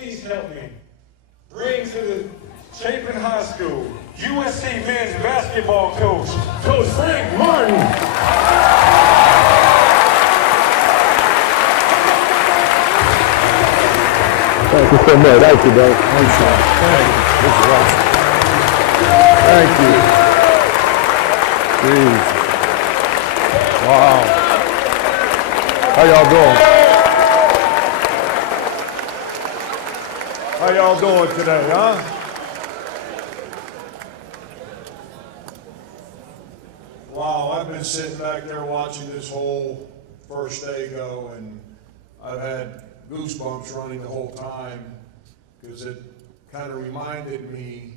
please help me bring to the Chapin High School USC men's basketball coach, Coach Frank Martin. Thank you so much. Thank you, bro. Thanks, man. Thank you. This is awesome. Thank you. Jeez. Wow. How y'all doing? How y'all doing today, huh? Wow, I've been sitting back there watching this whole first day go, and I've had goosebumps running the whole time because it kind of reminded me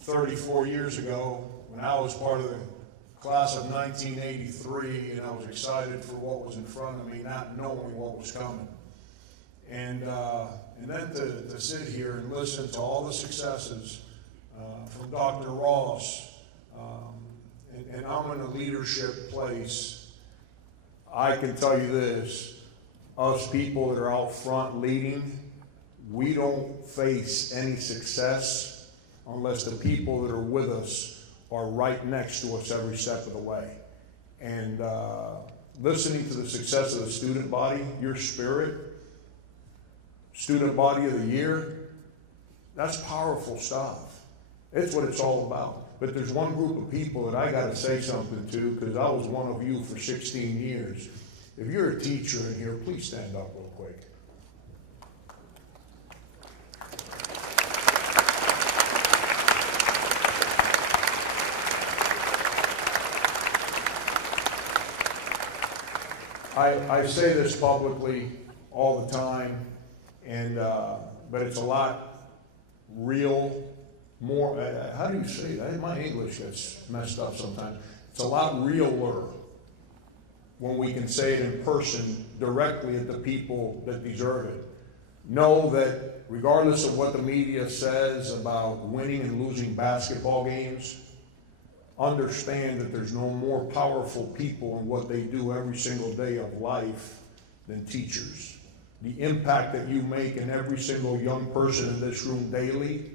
34 years ago when I was part of the class of 1983, and I was excited for what was in front of me, not knowing what was coming. And then to sit here and listen to all the successes from Dr. Ross, and I'm in a leadership place. I can tell you this, us people that are out front leading, we don't face any success unless the people that are with us are right next to us every step of the way. And listening to the success of the student body, your spirit, student body of the year, that's powerful stuff. It's what it's all about. But there's one group of people that I got to say something to, because I was one of you for 16 years. If you're a teacher in here, please stand up real quick. I say this publicly all the time, and but it's a lot real, more, how do you say that? My English gets messed up sometimes. It's a lot realer when we can say it in person directly at the people that deserve it. Know that regardless of what the media says about winning and losing basketball games, understand that there's no more powerful people in what they do every single day of life than teachers. The impact that you make in every single young person in this room daily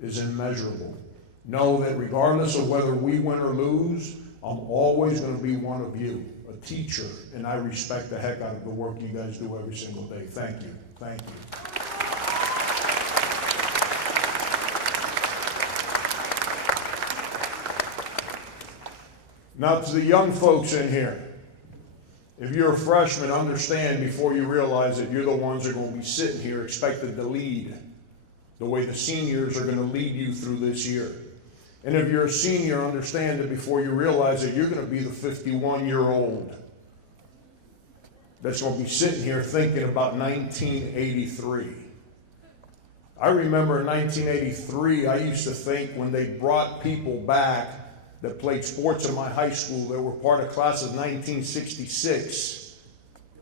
is immeasurable. Know that regardless of whether we win or lose, I'm always going to be one of you, a teacher, and I respect the heck out of the work you guys do every single day. Thank you. Thank you. Now to the young folks in here, if you're a freshman, understand before you realize that you're the ones that are going to be sitting here expected to lead the way the seniors are going to lead you through this year. And if you're a senior, understand that before you realize that you're going to be the 51-year-old that's going to be sitting here thinking about 1983. I remember in 1983, I used to think when they brought people back that played sports in my high school that were part of class of 1966.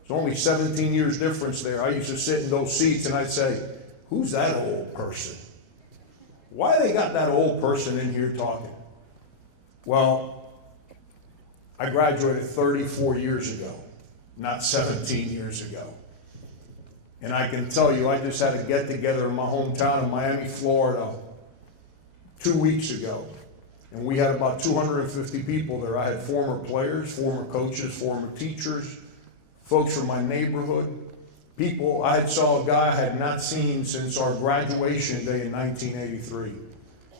There's only 17 years difference there. I used to sit in those seats and I'd say, who's that old person? Why they got that old person in here talking? Well, I graduated 34 years ago, not 17 years ago. And I can tell you, I just had a get-together in my hometown of Miami, Florida, 2 weeks ago. And we had about 250 people there. I had former players, former coaches, former teachers, folks from my neighborhood, people. I saw a guy I had not seen since our graduation day in 1983.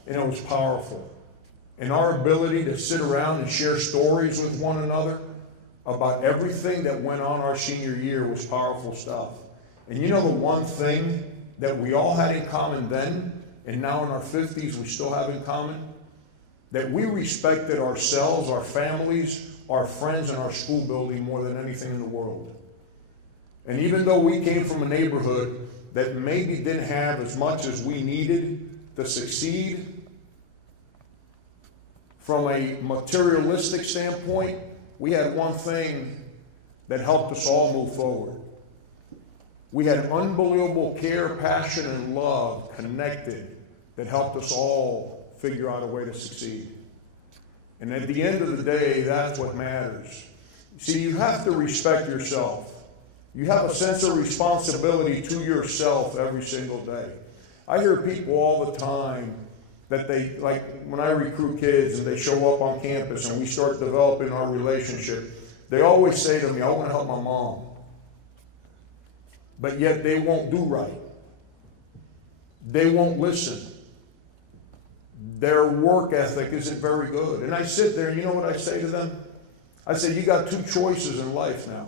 And it was powerful. And our ability to sit around and share stories with one another about everything that went on our senior year was powerful stuff. And you know the one thing that we all had in common then, and now in our 50s we still have in common? That we respected ourselves, our families, our friends, and our school building more than anything in the world. And even though we came from a neighborhood that maybe didn't have as much as we needed to succeed, from a materialistic standpoint, we had one thing that helped us all move forward. We had unbelievable care, passion, and love connected that helped us all figure out a way to succeed. And at the end of the day, that's what matters. See, you have to respect yourself. You have a sense of responsibility to yourself every single day. I hear people all the time that they, like when I recruit kids and they show up on campus and we start developing our relationship, they always say to me, I want to help my mom. But yet they won't do right. They won't listen. Their work ethic isn't very good. And I sit there and you know what I say to them? I say, you got two choices in life now.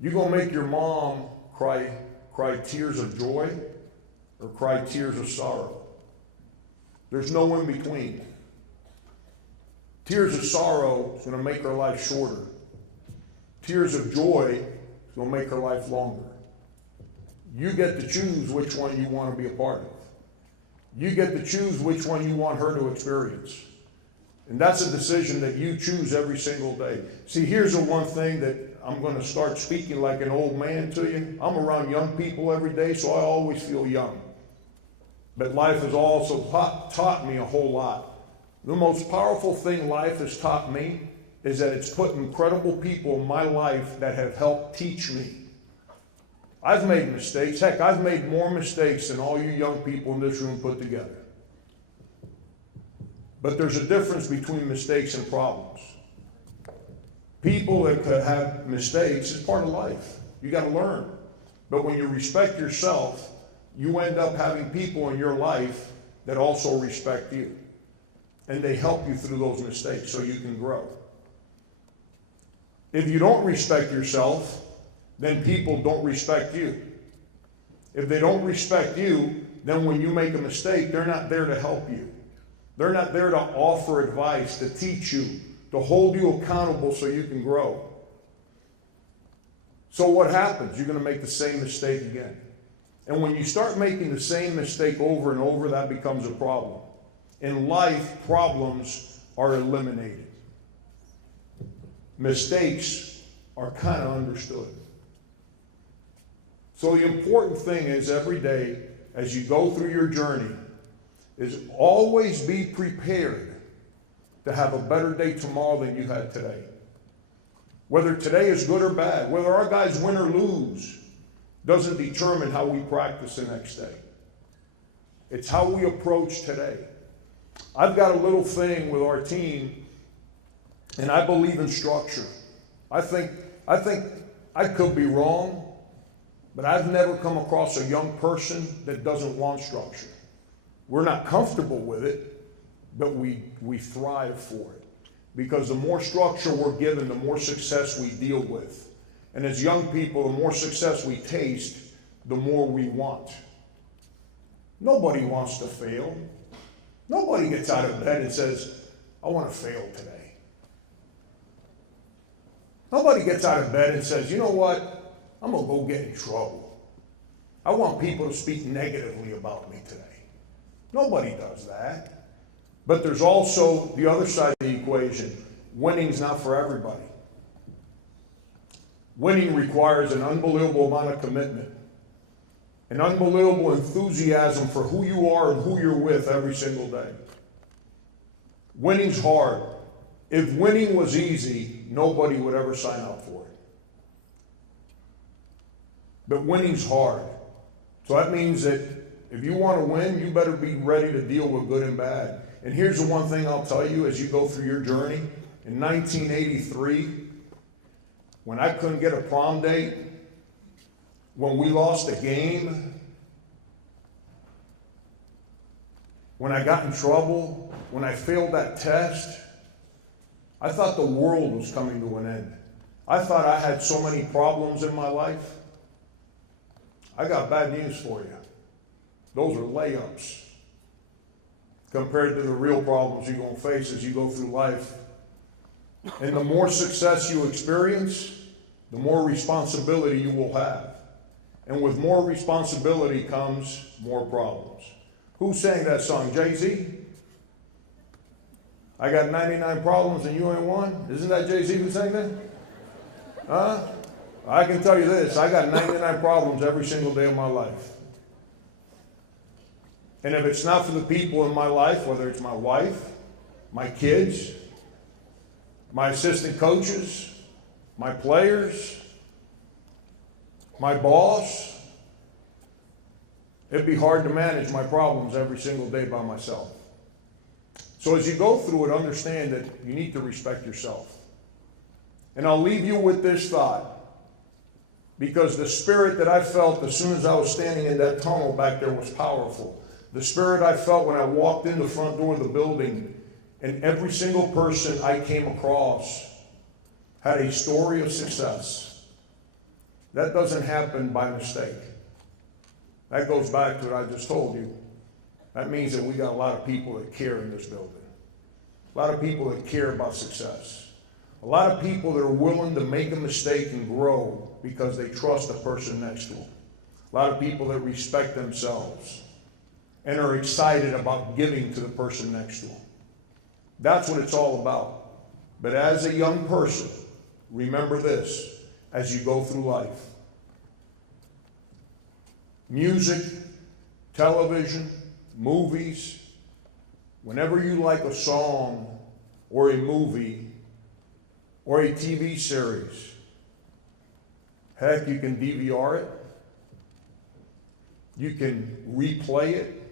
You're going to make your mom cry tears of joy or cry tears of sorrow. There's no in between. Tears of sorrow is going to make her life shorter. Tears of joy is going to make her life longer. You get to choose which one you want to be a part of. You get to choose which one you want her to experience. And that's a decision that you choose every single day. See, here's the one thing that I'm going to start speaking like an old man to you. I'm around young people every day, so I always feel young. But life has also taught me a whole lot. The most powerful thing life has taught me is that it's put incredible people in my life that have helped teach me. I've made mistakes. Heck, I've made more mistakes than all you young people in this room put together. But there's a difference between mistakes and problems. People that could have mistakes is part of life. You got to learn. But when you respect yourself, you end up having people in your life that also respect you. And they help you through those mistakes so you can grow. If you don't respect yourself, then people don't respect you. If they don't respect you, then when you make a mistake, they're not there to help you. They're not there to offer advice, to teach you, to hold you accountable so you can grow. So what happens? You're going to make the same mistake again. And when you start making the same mistake over and over, that becomes a problem. In life, problems are eliminated. Mistakes are kind of understood. So the important thing is every day, as you go through your journey, is always be prepared to have a better day tomorrow than you had today. Whether today is good or bad, whether our guys win or lose, doesn't determine how we practice the next day. It's how we approach today. I've got a little thing with our team, and I believe in structure. I think I could be wrong, but I've never come across a young person that doesn't want structure. We're not comfortable with it, but we thrive for it. Because the more structure we're given, the more success we deal with. And as young people, the more success we taste, the more we want. Nobody wants to fail. Nobody gets out of bed and says, I want to fail today. Nobody gets out of bed and says, you know what? I'm going to go get in trouble. I want people to speak negatively about me today. Nobody does that. But there's also the other side of the equation. Winning's not for everybody. Winning requires an unbelievable amount of commitment, an unbelievable enthusiasm for who you are and who you're with every single day. Winning's hard. If winning was easy, nobody would ever sign up for it. But winning's hard. So that means that if you want to win, you better be ready to deal with good and bad. And here's the one thing I'll tell you as you go through your journey. In 1983, when I couldn't get a prom date, when we lost a game, when I got in trouble, when I failed that test, I thought the world was coming to an end. I thought I had so many problems in my life. I got bad news for you. Those are layups compared to the real problems you're going to face as you go through life. And the more success you experience, the more responsibility you will have. And with more responsibility comes more problems. Who sang that song? Jay-Z? I got 99 problems and you ain't one? Isn't that Jay-Z who sang that? Huh? I can tell you this, I got 99 problems every single day of my life. And if it's not for the people in my life, whether it's my wife, my kids, my assistant coaches, my players, my boss, it'd be hard to manage my problems every single day by myself. So as you go through it, understand that you need to respect yourself. And I'll leave you with this thought, because the spirit that I felt as soon as I was standing in that tunnel back there was powerful. The spirit I felt when I walked in the front door of the building, and every single person I came across had a story of success. That doesn't happen by mistake. That goes back to what I just told you. That means that we got a lot of people that care in this building. A lot of people that care about success. A lot of people that are willing to make a mistake and grow because they trust the person next to them. A lot of people that respect themselves and are excited about giving to the person next to them. That's what it's all about. But as a young person, remember this as you go through life. Music, television, movies, whenever you like a song or a movie or a TV series, heck, you can DVR it, you can replay it,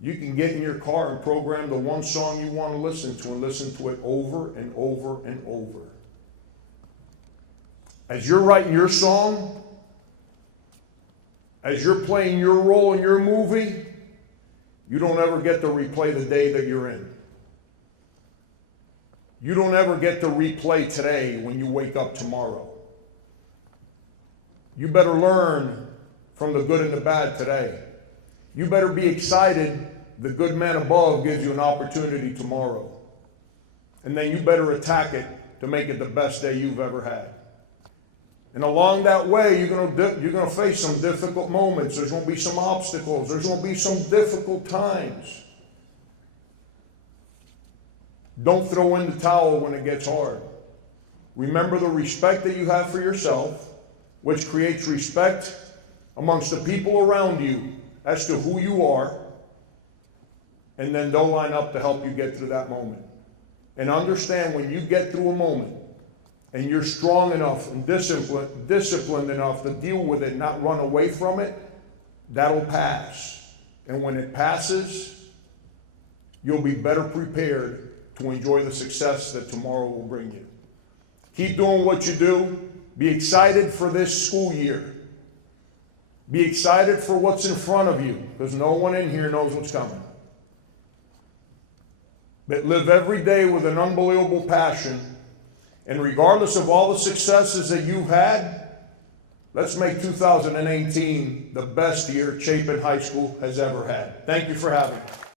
you can get in your car and program the one song you want to listen to and listen to it over and over and over. As you're writing your song, as you're playing your role in your movie, you don't ever get to replay the day that you're in. You don't ever get to replay today when you wake up tomorrow. You better learn from the good and the bad today. You better be excited the good man above gives you an opportunity tomorrow. And then you better attack it to make it the best day you've ever had. And along that way, you're going to face some difficult moments. There's going to be some obstacles. There's going to be some difficult times. Don't throw in the towel when it gets hard. Remember the respect that you have for yourself, which creates respect amongst the people around you as to who you are, and then they'll line up to help you get through that moment. And understand when you get through a moment, and you're strong enough and disciplined enough to deal with it, not run away from it, that'll pass. And when it passes, you'll be better prepared to enjoy the success that tomorrow will bring you. Keep doing what you do. Be excited for this school year. Be excited for what's in front of you, because no one in here knows what's coming. But live every day with an unbelievable passion. And regardless of all the successes that you've had, let's make 2018 the best year Chapin High School has ever had. Thank you for having me.